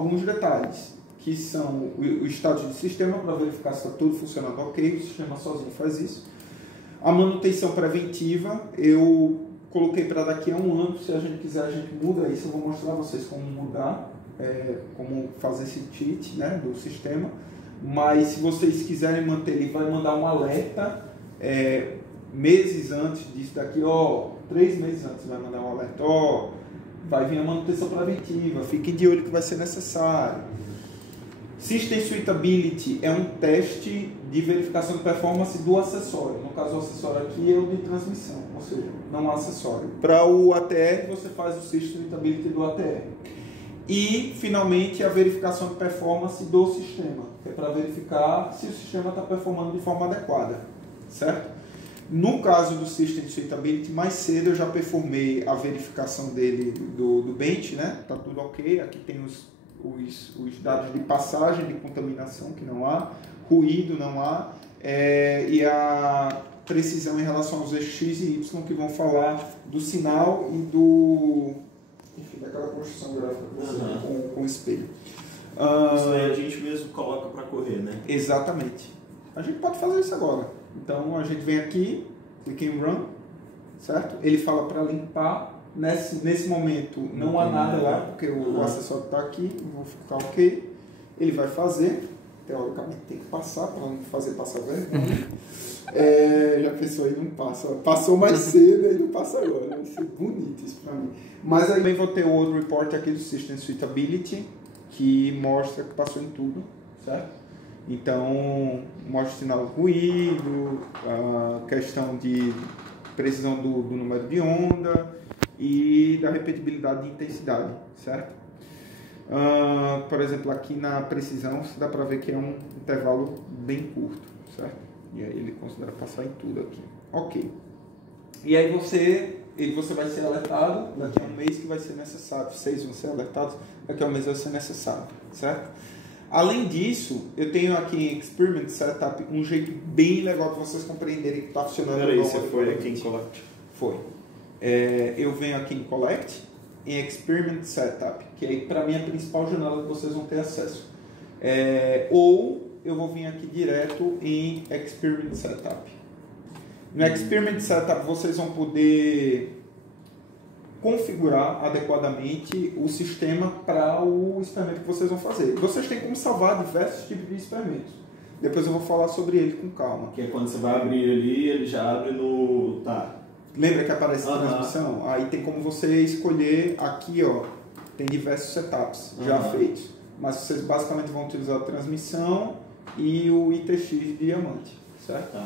alguns detalhes, que são o estado de sistema, para verificar se está tudo funcionando ok, o sistema sozinho faz isso. A manutenção preventiva, eu coloquei para daqui a um ano, se a gente quiser a gente muda isso, eu vou mostrar a vocês como mudar, como fazer esse cheat, né, do sistema. Mas se vocês quiserem manter, ele vai mandar um alerta meses antes disso daqui, 3 meses antes vai mandar um alerta, vai vir a manutenção preventiva, fiquem de olho que vai ser necessário. System Suitability é um teste de verificação de performance do acessório. No caso, o acessório aqui é o de transmissão, ou seja, não há acessório. Para o ATR, você faz o System Suitability do ATR. E, finalmente, a verificação de performance do sistema, que é para verificar se o sistema está performando de forma adequada, certo? No caso do System Suitability, mais cedo eu já performei a verificação dele do bench, né? Tá tudo ok, aqui tem os dados de passagem, de contaminação, que não há, ruído não há, e a precisão em relação aos eixos X e Y, que vão falar do sinal e daquela construção gráfica com o espelho. Isso aí a gente mesmo coloca para correr, né? Exatamente. A gente pode fazer isso agora. Então a gente vem aqui, clica em Run, certo? Ele fala para limpar. Nesse momento não há nada lá, porque o acessório está aqui, vou ficar ok. Ele vai fazer, teoricamente tem que passar, para não fazer passar vergonha. Já pensou aí, não passa. Passou mais cedo e não passa agora. Vai ser bonito isso para mim. Mas aí também vou ter o outro report aqui do System Suitability, que mostra que passou em tudo, certo? Então, mostra o sinal de ruído, a questão de precisão do número de onda e da repetibilidade de intensidade, certo? Por exemplo, aqui na precisão, dá para ver que é um intervalo bem curto, certo? E aí ele considera passar em tudo aqui. Ok. E aí você vai ser alertado daqui a um mês que vai ser necessário. Vocês vão ser alertados daqui a um mês vai ser necessário, certo? Além disso, eu tenho aqui em Experiment Setup um jeito bem legal de vocês compreenderem que está funcionando. Peraí, você foi aqui em Collect? Foi. Eu venho aqui em Collect, em Experiment Setup, que aí para mim é a principal janela que vocês vão ter acesso. Ou eu vou vir aqui direto em Experiment Setup. No Experiment Setup vocês vão poder configurar adequadamente o sistema para o experimento que vocês vão fazer. Vocês têm como salvar diversos tipos de experimentos. Depois eu vou falar sobre ele com calma. Que é quando você vai abrir ali, ele já abre no... Lembra que aparece a transmissão? Aí tem como você escolher aqui, tem diversos setups já feitos. Mas vocês basicamente vão utilizar a transmissão e o ITX diamante, certo?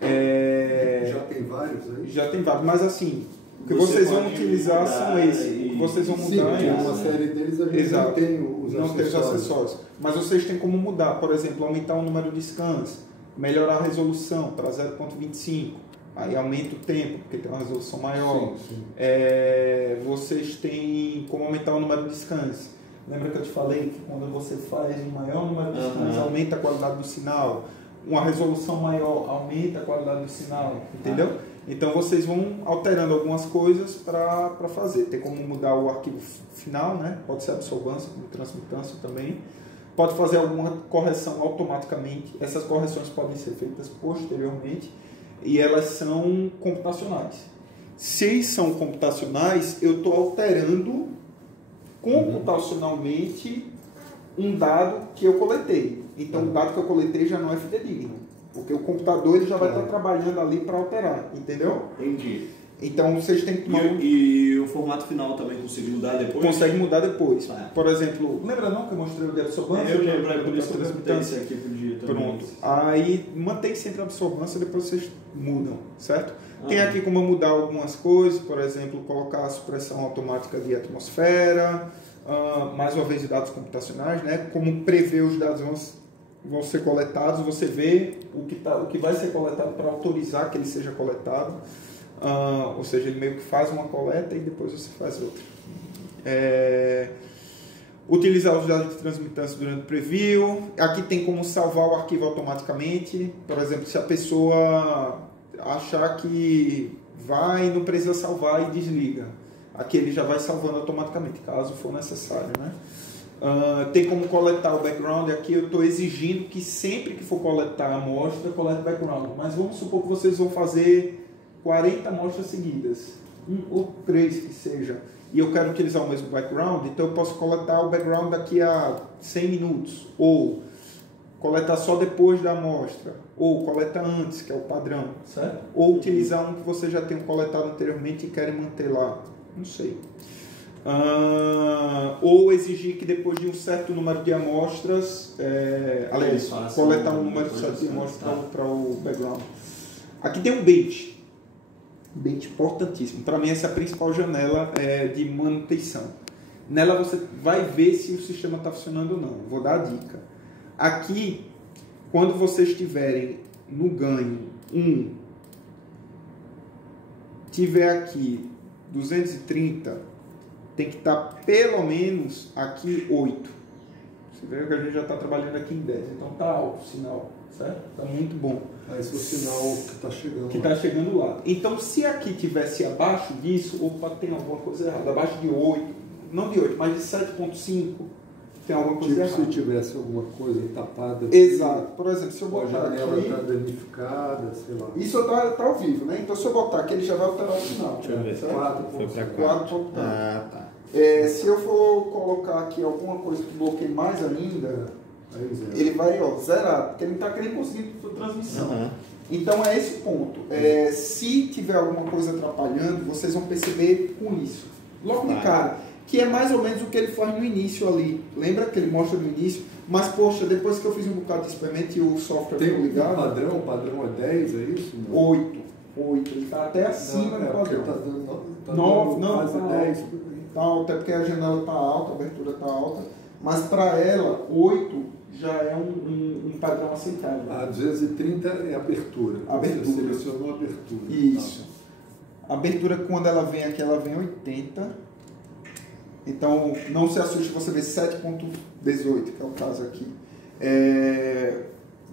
Já tem vários aí? Já tem vários, mas assim, o que vocês vão utilizar são esses. O que vocês vão mudar é uma série deles a gente não tem os acessórios. Mas vocês têm como mudar, por exemplo, aumentar o número de scans, melhorar a resolução para 0.25, aí aumenta o tempo, porque tem uma resolução maior. Sim. Vocês têm como aumentar o número de scans. Lembra que eu te falei que quando você faz um maior número de scans, aumenta a qualidade do sinal? Uma resolução maior aumenta a qualidade do sinal, entendeu? Então vocês vão alterando algumas coisas para fazer. Tem como mudar o arquivo final, né? Pode ser absorbância, como transmitância também. Pode fazer alguma correção automaticamente. Essas correções podem ser feitas posteriormente e elas são computacionais. Se são computacionais, eu estou alterando computacionalmente um dado que eu coletei. Então o dado que eu coletei já não é fidedigno, porque o computador ele já vai estar trabalhando ali para alterar, entendeu? Entendi. Então vocês têm que tomar e o formato final também consegue mudar depois? Consegue mudar depois. Por exemplo, lembra não que eu mostrei o de absorbância? Eu lembro, por isso que eu perguntei isso aqui pro dia também. Pronto. Aí mantém sempre a absorbância, depois vocês mudam, certo? Tem aqui como mudar algumas coisas, por exemplo, colocar a supressão automática de atmosfera, mais uma vez de dados computacionais, né? Como prever os dados vão ser coletados, você vê o que vai ser coletado para autorizar que ele seja coletado. Ou seja, ele meio que faz uma coleta e depois você faz outra. Utilizar os dados de transmitância durante o preview. Aqui tem como salvar o arquivo automaticamente. Por exemplo, se a pessoa achar que vai, não precisa salvar e desliga. Aqui ele já vai salvando automaticamente, caso for necessário, né? Tem como coletar o background. Aqui eu estou exigindo que sempre que for coletar a amostra, colete o background. Mas vamos supor que vocês vão fazer 40 amostras seguidas, 1 ou 3 que seja, e eu quero utilizar o mesmo background, então eu posso coletar o background daqui a 100 minutos, ou coletar só depois da amostra, ou coletar antes, que é o padrão, certo? Ou utilizar um que vocês já tenham coletado anteriormente e querem manter lá, não sei. Ou exigir que depois de um certo número de amostras, aliás, coletar um número certo de amostras para o background. Aqui tem um bench importantíssimo. Para mim essa é a principal janela de manutenção. Nela você vai ver se o sistema está funcionando ou não. Vou dar a dica. Aqui, quando vocês estiverem no ganho 1, tiver aqui 230, tem que estar pelo menos aqui 8. Você vê que a gente já está trabalhando aqui em 10, então está alto o sinal, certo? Está muito bom. Esse é o sinal que está chegando. Que está chegando lá. Então, se aqui tivesse abaixo disso, opa, tem alguma coisa errada. Abaixo de 8, não de 8, mas de 7.5, tem alguma coisa errada. Se tivesse alguma coisa tapada. Exato. Por exemplo, se eu botar a janela aqui... está danificada, sei lá. Isso está ao vivo, né? Então, se eu botar aqui, ele já vai alterar o sinal. Deixa eu ver. 4.4. Ah, tá. Se eu for colocar aqui alguma coisa que bloqueie mais ainda, ele vai zerar, porque ele não está querendo conseguir transmissão. Uhum. Então é esse o ponto. Se tiver alguma coisa atrapalhando, vocês vão perceber com isso. Logo de cara, que é mais ou menos o que ele faz no início ali. Lembra que ele mostra no início? Mas, poxa, depois que eu fiz um bocado de experimento e o software tem ligado. O padrão é 10, é isso? 8. Ele está até acima do padrão. Está dando 9, não, quase tá 10. Tá alta, é porque a janela está alta, a abertura está alta. Mas para ela, 8 já é um padrão aceitável. A 230 é abertura. Abertura. Você selecionou a abertura. Isso. A abertura, quando ela vem aqui, ela vem 80. Então, não se assuste você ver 7.18, que é o caso aqui.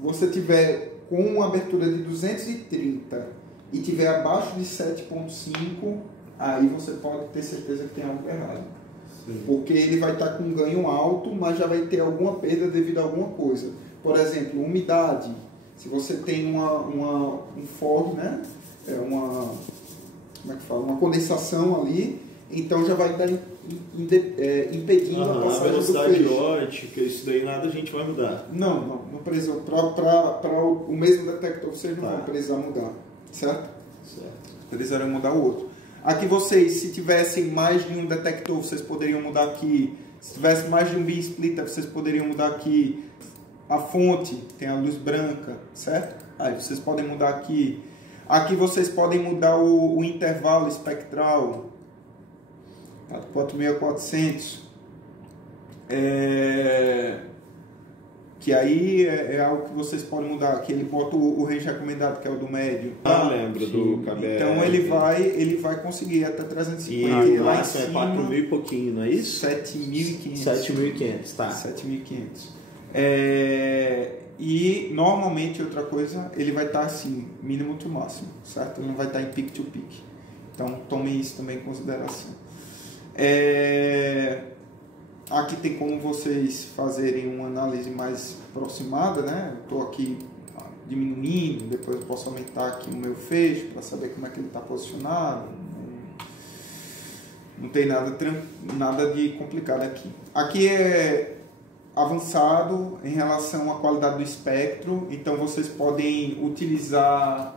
Você tiver com uma abertura de 230 e tiver abaixo de 7.5, aí você pode ter certeza que tem algo errado. Sim. Porque ele vai estar com um ganho alto, mas já vai ter alguma perda devido a alguma coisa. Por exemplo, umidade. Se você tem um fog, né? Como é que fala? Uma condensação ali, então já vai estar impedindo a passagem a velocidade do peixe. ótica, isso daí nada a gente vai mudar. Não precisa. Para o mesmo detector vocês não vão precisar mudar, certo? Precisarem mudar o outro. Aqui vocês, se tivessem mais de um detector, vocês poderiam mudar aqui. Se tivesse mais de um beam splitter, vocês poderiam mudar aqui. A fonte tem a luz branca, certo? Aí vocês podem mudar aqui. Aqui vocês podem mudar o intervalo espectral. 4.400. Que aí é algo que vocês podem mudar. Aqui ele bota o range recomendado, que é o do médio. Lembro do KBR. Então ele vai conseguir até 350. E lá em cima é 4.000 e pouquinho, não é isso? 7.500. 7.500, tá. 7.500. E normalmente, outra coisa, ele vai estar assim, mínimo to máximo, certo? Ele não vai estar em peak to peak. Então tomem isso também em consideração. Aqui tem como vocês fazerem uma análise mais aproximada, né? Eu estou aqui diminuindo, depois eu posso aumentar aqui o meu fecho para saber como é que ele está posicionado. Não tem nada de complicado aqui. Aqui é avançado em relação à qualidade do espectro, então vocês podem utilizar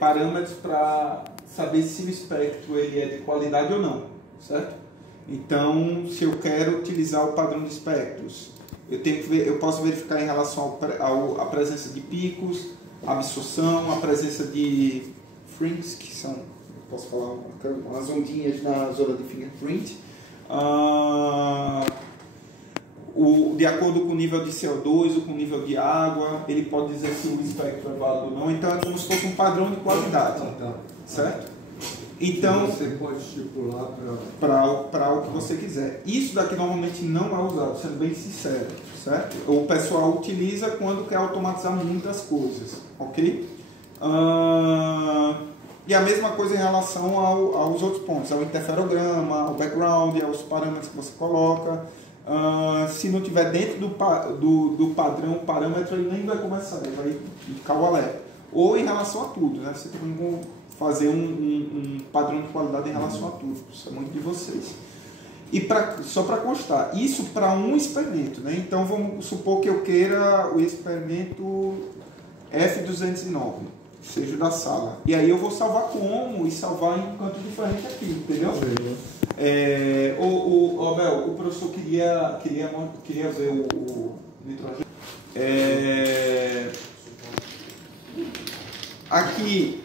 parâmetros para saber se o espectro ele é de qualidade ou não, certo? Então, se eu quero utilizar o padrão de espectros, eu posso verificar em relação à presença de picos, absorção, a presença de fringes, que são, posso falar, umas ondinhas na zona de fingerprint, de acordo com o nível de CO2 ou com o nível de água, ele pode dizer se o espectro é válido ou não. Então, é como se fosse um padrão de qualidade, certo? Então, você pode estipular para o que você quiser. Isso daqui normalmente não é usado, sendo bem sincero, certo? O pessoal utiliza quando quer automatizar muitas coisas, ok? E a mesma coisa em relação aos outros pontos, ao interferograma, ao background, aos parâmetros que você coloca. Se não tiver dentro do padrão, o parâmetro, ele nem vai começar, ele vai ficar o alerta. Ou em relação a tudo, né? Você tem como fazer um padrão de qualidade em relação a tudo. Isso é muito de vocês. E só para constar, isso para um experimento, né? Então vamos supor que eu queira o experimento F209, seja da sala. E aí eu vou salvar como e salvar em um canto diferente aqui, entendeu? Abel, o professor queria ver o nitrogênio. Aqui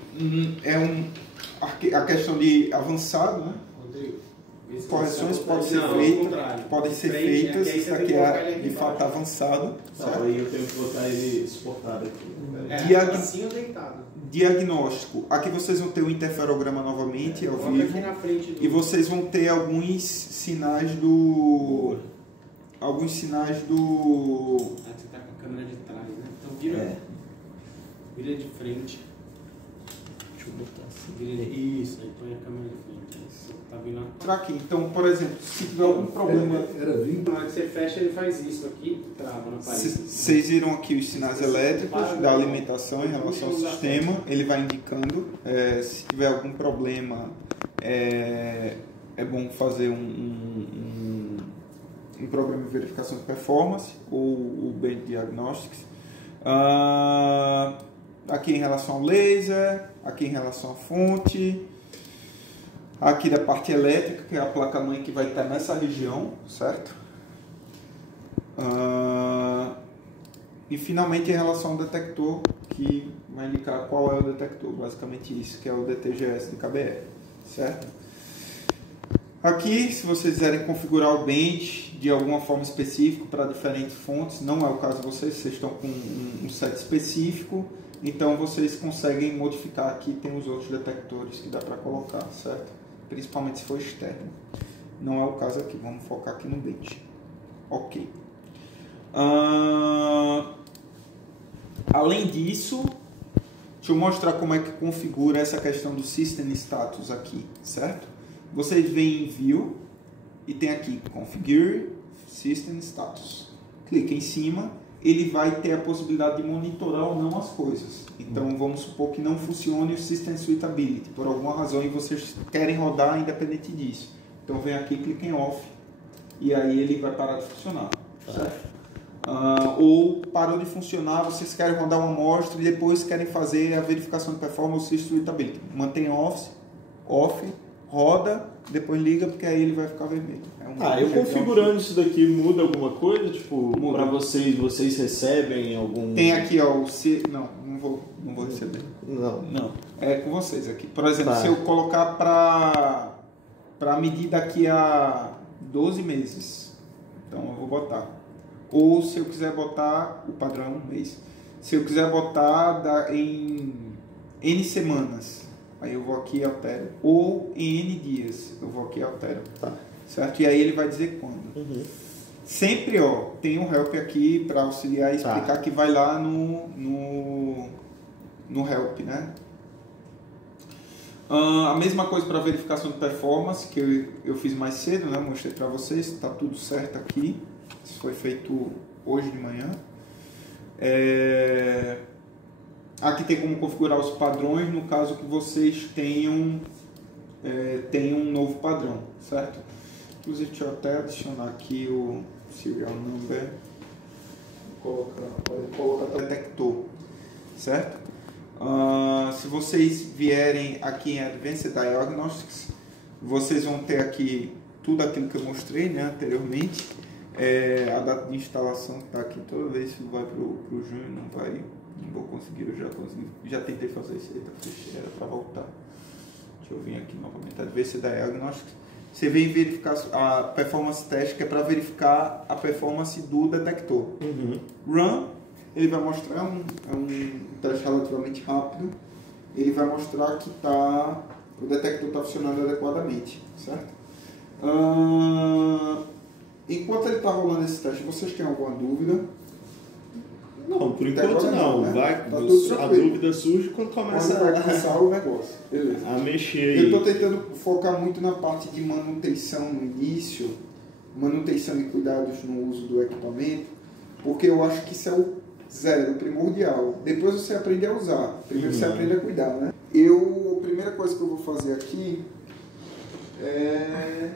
a questão de avançado, né? Correções podem ser feitas. Isso aqui é de fato avançado. Aí eu tenho que botar ele exportado aqui. Assim ou deitado? Diagnóstico. Aqui vocês vão ter o interferograma novamente, ao vivo. Aqui na frente E vocês vão ter alguns sinais do. Ah, você tá com a câmera de trás, né? Então vira de frente. Deixa eu botar assim. Isso, aí põe a câmera de frente. Isso, tá vindo Aqui. Então, por exemplo, se tiver algum problema. Era 20. Na hora que você fecha, ele faz isso aqui, trava na parede. Vocês viram aqui os sinais elétricos da alimentação em relação ao sistema. Ele vai indicando. Se tiver algum problema, é bom fazer um programa de verificação de performance ou o Bench Diagnostics. Aqui em relação ao laser, aqui em relação à fonte, aqui da parte elétrica, que é a placa-mãe que vai estar nessa região, certo? E finalmente em relação ao detector, que vai indicar qual é o detector, basicamente isso, que é o DTGS de KBR, certo? Aqui, se vocês quiserem configurar o bench de alguma forma específica para diferentes fontes, não é o caso de vocês estão com um set específico, então vocês conseguem modificar aqui, tem os outros detectores que dá para colocar, certo? Principalmente se for externo. Não é o caso aqui, vamos focar aqui no bench. Ok. Além disso, deixa eu mostrar como é que configura essa questão do System Status aqui, certo? Vocês veem em View e tem aqui Configure System Status. Clica em cima, ele vai ter a possibilidade de monitorar ou não as coisas. Então vamos supor que não funcione o System Suitability, por alguma razão, e vocês querem rodar independente disso. Então vem aqui, clica em Off e aí ele vai parar de funcionar, certo? Ou parou de funcionar, vocês querem rodar uma amostra e depois querem fazer a verificação de performance e suitability. Mantém off, roda, depois liga, porque aí ele vai ficar vermelho. Eu configurando isso daqui muda alguma coisa? Tipo, para vocês recebem algum... Tem aqui, ó, não vou receber. Não. É com vocês aqui. Por exemplo, se eu colocar para medir daqui a 12 meses, então eu vou botar. Ou se eu quiser botar, o padrão é um mês. Se eu quiser botar em N semanas, aí eu vou aqui e altero. Ou em N dias, eu vou aqui e altero. Certo? E aí ele vai dizer quando. Sempre, tem um help aqui para auxiliar e explicar que vai lá no help, né? A mesma coisa para verificação de performance, que eu fiz mais cedo, né? Mostrei para vocês, está tudo certo aqui. Isso foi feito hoje de manhã. Aqui tem como configurar os padrões no caso que vocês tenham um novo padrão, certo? Inclusive, deixa eu até adicionar aqui o serial number. Vou colocar detector, certo? Se vocês vierem aqui em Advanced Diagnostics, vocês vão ter aqui tudo aquilo que eu mostrei, né, anteriormente. A data de instalação está aqui. Toda vez que vai para o junho, não vou conseguir. Eu já tentei fazer isso aí, fechei, era para voltar. Deixa eu vir aqui novamente. Advanced Diagnostics. Você vem verificar a performance test, que é para verificar a performance do detector. Run, ele vai mostrar um teste relativamente rápido. Ele vai mostrar que o detector está funcionando adequadamente, certo? Enquanto ele está rolando esse teste, vocês têm alguma dúvida? Não, por enquanto não. Né? A dúvida surge quando começa vai começar o negócio. Beleza. A mexer. Eu estou tentando focar muito na parte de manutenção no início, manutenção e cuidados no uso do equipamento, porque eu acho que isso é o zero, o primordial. Depois você aprende a usar, primeiro você aprende a cuidar, né? A primeira coisa que eu vou fazer aqui é...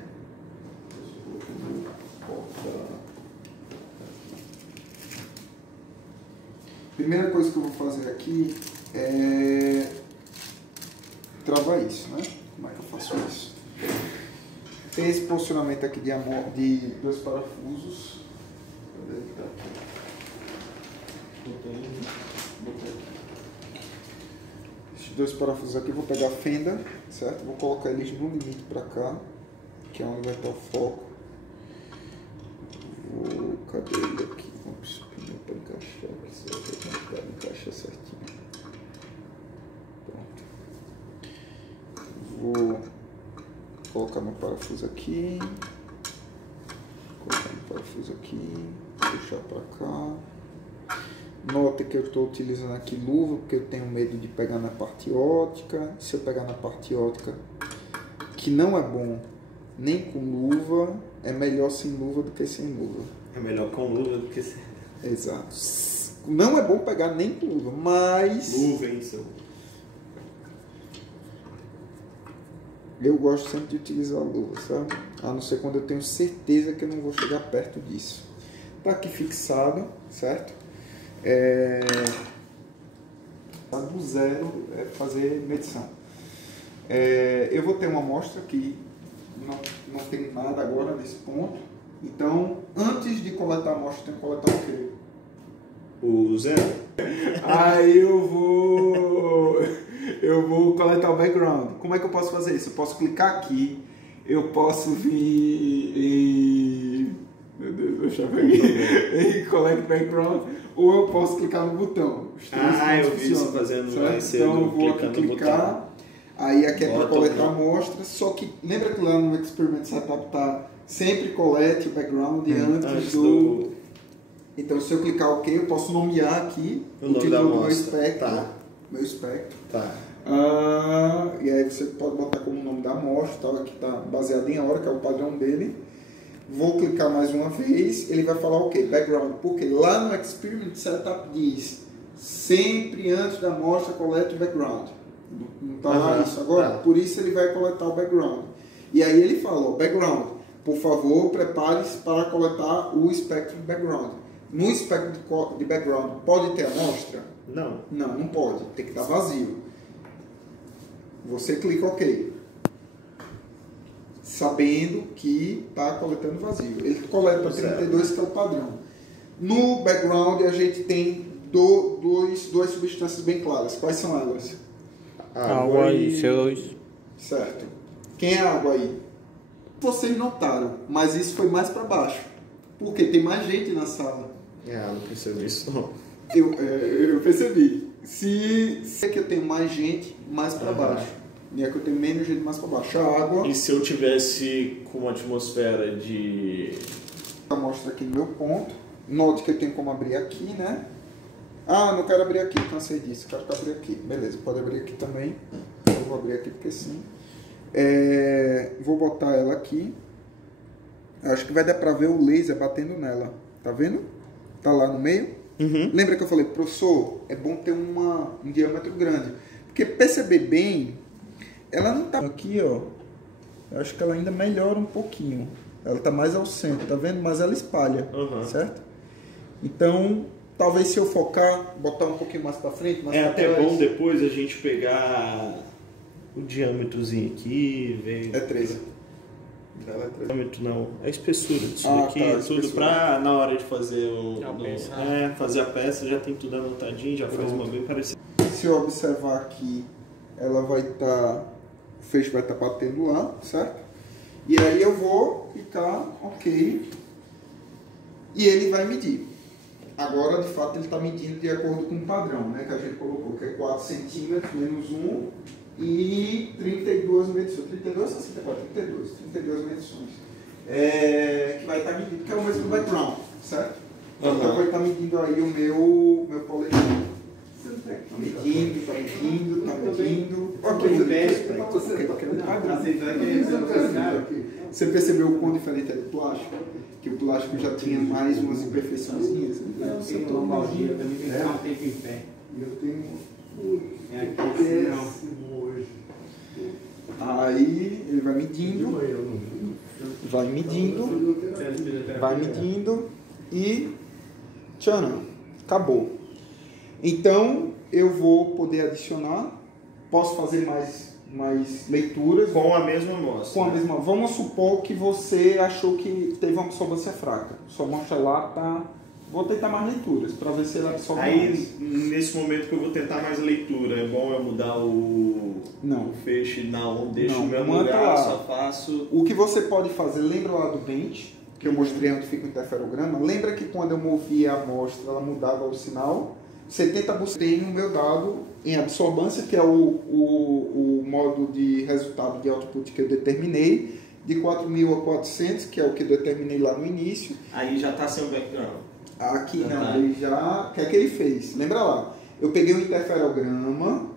Primeira coisa que eu vou fazer aqui é travar isso, né? Como é que eu faço isso? Tem esse posicionamento aqui de 2 parafusos. Cadê ele? Tá aqui. Botei aqui. Esses 2 parafusos aqui eu vou pegar a fenda, certo? Vou colocar eles no limite para cá, que é onde vai estar o foco. Cadê ele aqui? Vamos pneu para encaixar aqui, se eu ver encaixa certinho. Pronto. Vou colocar meu parafuso aqui. Colocar meu parafuso aqui. Puxar para cá. Nota que eu estou utilizando aqui luva, porque eu tenho medo de pegar na parte óptica. Se eu pegar na parte óptica, que não é bom nem com luva, é melhor sem luva do que sem luva. É melhor com luva do que sem... Exato. Não é bom pegar nem com luva, mas... Luva, hein, seu... Eu gosto sempre de utilizar a luva, sabe? A não ser quando eu tenho certeza que eu não vou chegar perto disso. Tá aqui fixado, certo? Do zero é fazer medição. Eu vou ter uma amostra que não tem nada agora nesse ponto. Então, antes de coletar a amostra, tem que coletar o quê? O zero? Aí eu vou coletar o background. Como é que eu posso fazer isso? Eu posso clicar aqui, eu posso vir em... Meu Deus, deixa eu ver aqui. Em Collect Background, ou eu posso clicar no botão. Eu vi isso fazendo mais cedo, então eu vou aqui clicar, aí aqui é para coletar a amostra, só que lembra que lá no Experiment Setup tá sempre colete o background antes do... Então se eu clicar OK, eu posso nomear aqui o título do meu espectro. Tá. Meu espectro. Tá. E aí você pode botar como nome da amostra, tal, aqui está baseado em hora, que é o padrão dele. Vou clicar mais uma vez, ele vai falar o quê? Background, porque lá no Experiment Setup diz sempre antes da amostra coleta o background. Não está lá isso agora? Por isso ele vai coletar o background. E aí ele fala, ó, background, por favor, prepare-se para coletar o espectro de background. No espectro de background, pode ter amostra? Não. Não pode, tem que estar vazio. Você clica OK. Sabendo que está coletando vazio. Ele coleta 32, que é o padrão. No background a gente tem duas substâncias bem claras. Quais são elas? Água e CO2. Certo. Quem é a água aí? Vocês notaram, mas isso foi mais para baixo. Porque tem mais gente na sala. Não percebi isso não. Eu percebi. Se é que eu tenho mais gente, mais para baixo. E é que eu tenho menos gente mais para baixo. A água... E se eu tivesse com uma atmosfera de... Mostra aqui no meu ponto. Note que eu tenho como abrir aqui, né? Não quero abrir aqui, cansei disso. Quero abrir aqui. Beleza, pode abrir aqui também. Eu vou abrir aqui porque sim. Vou botar ela aqui. Acho que vai dar para ver o laser batendo nela. Tá vendo? Tá lá no meio. Lembra que eu falei, professor, é bom ter um diâmetro grande. Porque perceber bem, ela não tá aqui, ó. Eu acho que ela ainda melhora um pouquinho. Ela tá mais ao centro, tá vendo? Mas ela espalha, certo? Então, talvez se eu focar, botar um pouquinho mais para frente, mais pra até trás. Bom depois a gente pegar o diâmetrozinho aqui, ver... É 13. Diâmetro não, a espessura disso daqui, tudo pra na hora de fazer fazer a peça, já tem tudo anotadinho, já faz uma bem parecida. Se eu observar aqui, ela vai estar, o feixe vai estar batendo lá, certo? E aí eu vou clicar OK e ele vai medir. Agora, de fato, ele está medindo de acordo com o padrão, né, que a gente colocou, que é 4 centímetros menos 1 e 32 medições. 32 ou 64? 32 medições. Que vai estar medindo, que é o mesmo background, certo? Então vai estar medindo aí o meu polegômetro. Tá medindo, tá medindo, tá medindo. Você percebeu o quão diferente é do plástico? Que o plástico já tinha mais umas imperfeiçõezinhas. Não, você tomou mal dia, também vem ficar um tempo em pé. Eu tenho péssimo hoje. Aí ele vai medindo, vai medindo e tcharam, acabou. Então eu vou poder adicionar, posso fazer mais leituras com a mesma amostra. Com a mesma. Vamos supor que você achou que teve uma absorvência fraca. Sua amostra lá tá. Vou tentar mais leituras para ver se ela absorve mais. Aí, nesse momento que eu vou tentar mais leitura, é bom eu mudar o feixe? Não, deixo o meu lugar, lá. Só faço... O que você pode fazer, lembra lá do bench, que eu mostrei onde fica o interferograma? Lembra que quando eu movia a amostra, ela mudava o sinal? 70% tem no meu dado em absorbância, que é o modo de resultado de output que eu determinei, de 4.000 a 400, que é o que eu determinei lá no início. Aí já está sem o background. Aqui não, ele já... O que é que ele fez? Lembra lá? Eu peguei o interferograma,